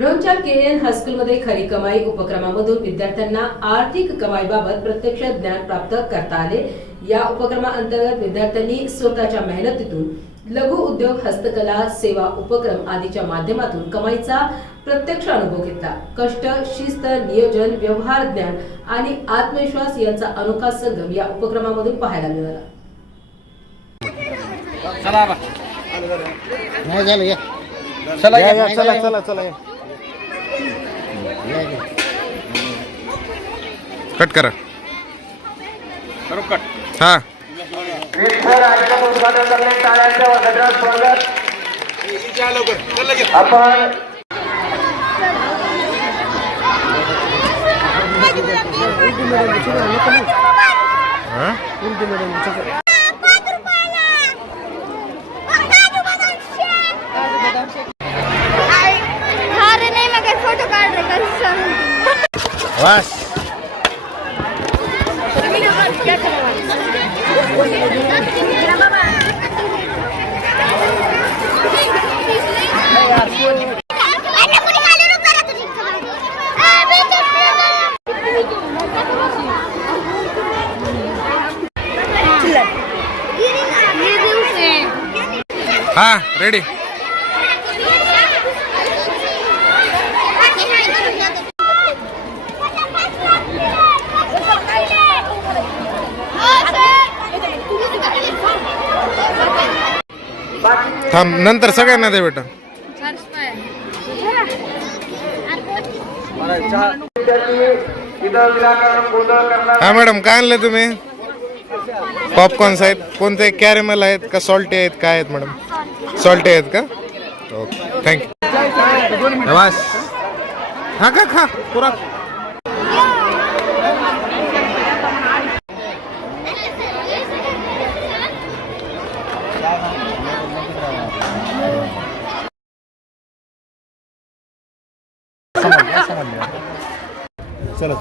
रिडोनच्या KN हायस्कूलमध्ये खरी कमाई उपक्रमामधून विद्यार्थ्यांना आर्थिक कमाईबाबत प्रत्यक्ष ज्ञान प्राप्त करता आले। या उपक्रमाअंतर्गत विद्यार्थ्यांनी स्वतःच्या मेहनतीतून लघु उद्योग, हस्तकला, सेवा उपक्रम आदीच्या माध्यमातून कमाईचा प्रत्यक्ष अनुभव घेतला। कष्ट, शिस्त, नियोजन, व्यवहार ज्ञान आणि आत्मविश्वास यांचा अनोखा संगम या उपक्रमामधून पाहायला मिळाला। चला कट करा, करो कट। हाँ उद्घाटन करणे टाळ्यांच्या वाजवण्यात स्वागत। आपण फोटो काढ बस हाँ रेडी। थांब, नंतर सगळ्यांना दे बेटा। हा मॅडम, काय आणलं तुम्ही? पॉपकॉर्न्स आहेत, कोणते कॅरेमल आहेत का सॉल्टी आहेत, काय आहेत मॅडम? सॉल्टी आहेत का? Okay, thank you. बस हा का खा पुरा। चला